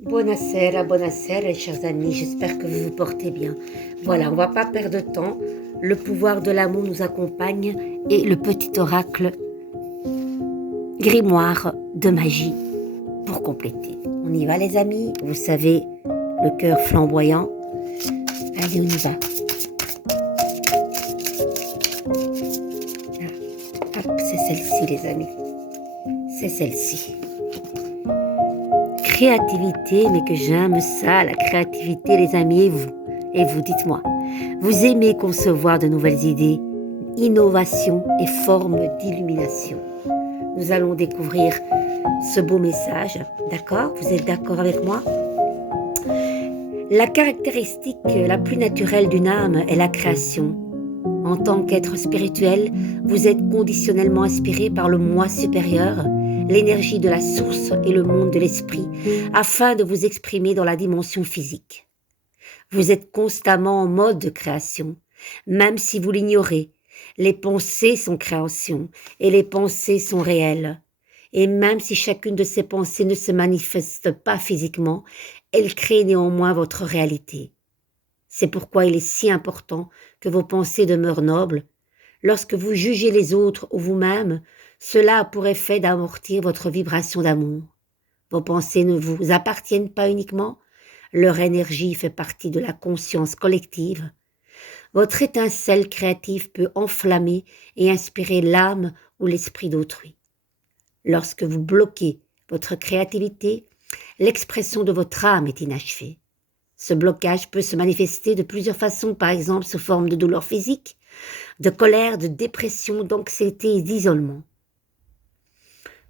Buonasera, buonasera, chers amis, j'espère que vous vous portez bien. Voilà, on va pas perdre de temps. Le pouvoir de l'amour nous accompagne et le petit oracle grimoire de magie pour compléter. On y va les amis, vous savez, le cœur flamboyant. Allez, on y va. Hop, c'est celle-ci les amis. C'est celle-ci. Créativité, mais que j'aime ça, la créativité les amis, et vous, dites-moi. Vous aimez concevoir de nouvelles idées, innovations et formes d'illumination. Nous allons découvrir ce beau message, d'accord? Vous êtes d'accord avec moi? La caractéristique la plus naturelle d'une âme est la création. En tant qu'être spirituel, vous êtes conditionnellement inspiré par le moi supérieur, l'énergie de la source et le monde de l'esprit, afin de vous exprimer dans la dimension physique. Vous êtes constamment en mode de création, même si vous l'ignorez. Les pensées sont créations et les pensées sont réelles. Et même si chacune de ces pensées ne se manifeste pas physiquement, elles créent néanmoins votre réalité. C'est pourquoi il est si important que vos pensées demeurent nobles. Lorsque vous jugez les autres ou vous-même, cela a pour effet d'amortir votre vibration d'amour. Vos pensées ne vous appartiennent pas uniquement, leur énergie fait partie de la conscience collective. Votre étincelle créative peut enflammer et inspirer l'âme ou l'esprit d'autrui. Lorsque vous bloquez votre créativité, l'expression de votre âme est inachevée. Ce blocage peut se manifester de plusieurs façons, par exemple sous forme de douleur physique, de colère, de dépression, d'anxiété et d'isolement.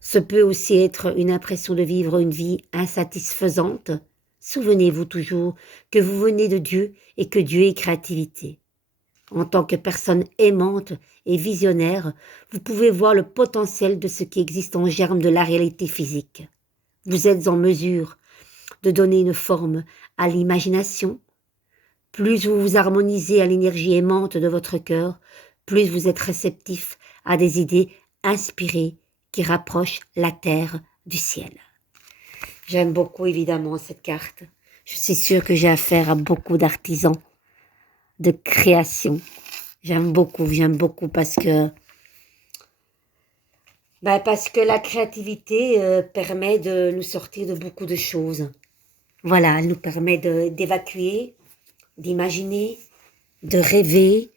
Ce peut aussi être une impression de vivre une vie insatisfaisante. Souvenez-vous toujours que vous venez de Dieu et que Dieu est créativité. En tant que personne aimante et visionnaire, vous pouvez voir le potentiel de ce qui existe en germe de la réalité physique. Vous êtes en mesure de donner une forme à l'imagination. Plus vous vous harmonisez à l'énergie aimante de votre cœur, plus vous êtes réceptif à des idées inspirées qui rapprochent la terre du ciel. J'aime beaucoup évidemment cette carte. Je suis sûre que j'ai affaire à beaucoup d'artisans de création. J'aime beaucoup parce que la créativité permet de nous sortir de beaucoup de choses. Voilà, elle nous permet d'évacuer, d'imaginer, de rêver,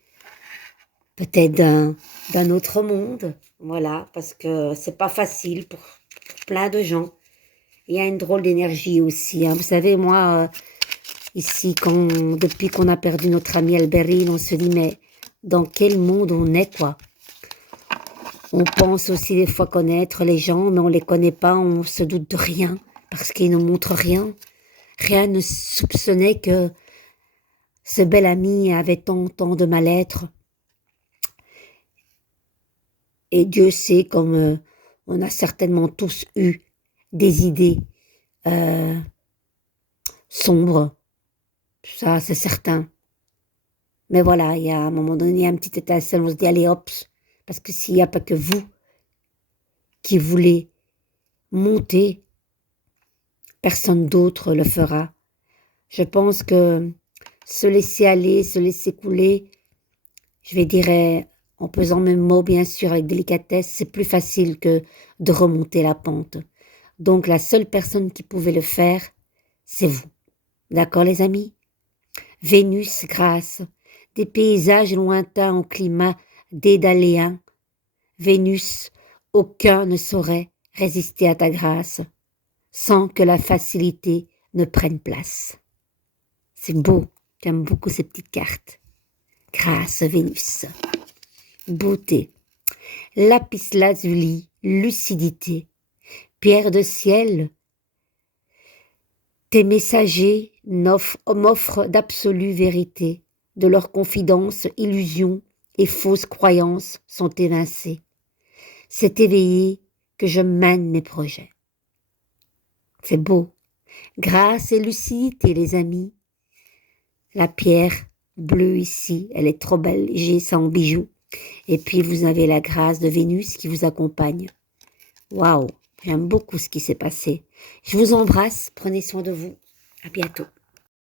peut-être d'un autre monde. Voilà, parce que c'est pas facile pour plein de gens. Il y a une drôle d'énergie aussi. Hein. Vous savez, moi, ici, depuis qu'on a perdu notre ami Albérine, on se dit, mais dans quel monde on est, quoi? On pense aussi des fois connaître les gens, mais on les connaît pas, on se doute de rien, parce qu'ils ne montrent rien. Rien ne soupçonnait que ce bel ami avait tant de mal-être. Et Dieu sait comme on a certainement tous eu des idées euh, sombres, ça c'est certain. Mais voilà, il y a à un moment donné un petit étincelle, on se dit allez hop, parce que s'il n'y a pas que vous qui voulez monter, personne d'autre le fera. Je pense que se laisser aller, se laisser couler, je vais dire en pesant mes mots bien sûr avec délicatesse, c'est plus facile que de remonter la pente. Donc la seule personne qui pouvait le faire, c'est vous. D'accord les amis? Vénus, grâce, des paysages lointains en climat dédaléen. Vénus, aucun ne saurait résister à ta grâce, sans que la facilité ne prenne place. C'est beau, j'aime beaucoup ces petites cartes. Grâce, Vénus. Beauté. Lapis-lazuli, lucidité. Pierre de ciel, tes messagers m'offrent d'absolues vérités. De leurs confidences, illusions et fausses croyances sont évincées. C'est éveillé que je mène mes projets. C'est beau. Grâce et lucidité, les amis. La pierre bleue ici, elle est trop belle, j'ai ça en bijoux. Et puis vous avez la grâce de Vénus qui vous accompagne. Waouh! J'aime beaucoup ce qui s'est passé. Je vous embrasse, prenez soin de vous. À bientôt.